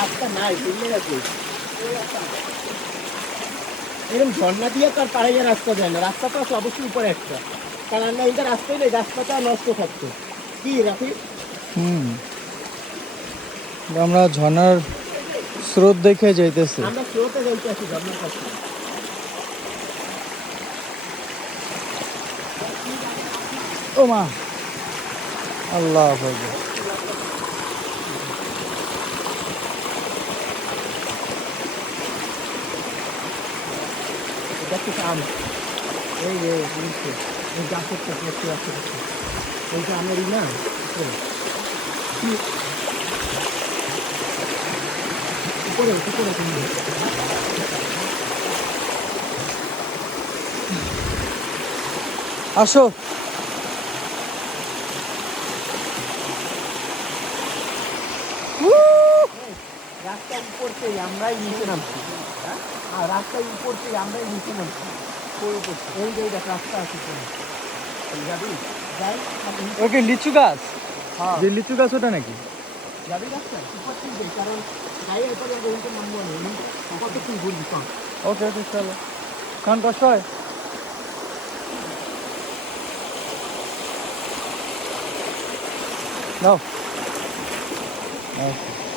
রাস্তা নাই বুঝলে গেছে এরকম ঝর্ণা দিয়ে তার পাড়াইয়া রাস্তা যায় না, রাস্তা তো আছে অবশ্যই উপরে একটা, কারণ না এটা রাস্তাই নেই, রাস্তাটা নষ্ট থাকতো কি রাফি। আমরা ঝর্ণার স্রোত দেখে যাইতেছি। আমরা স্রোতে যাইতে আছি ঝর্ণার কাছে। ও মা, আল্লাহ আকবার। দেখতে আম এই রে নিচে এই গাছের কাছে দেখতে পাচ্ছি, এইটা আমেরই না উপরে উপরে আসো। রাস্তার উপর থেকে আমরাই নিচে নামছি, আর রাস্তার উপর থেকে আমরাই নিচে নামছি। এই যে দেখ রাস্তা আছে যাবি যাই ওকে লিচু গাছ, হ্যাঁ যে লিচু গাছ ওটা নাকি? যাবি রাস্তা উপর থেকে কারণ হাইয়ের উপরে ওইটা নামবো না, কত তুই বলবি কম। ওকে ওকে চলো। কারণ কষ্ট হয়। নাও। আচ্ছা।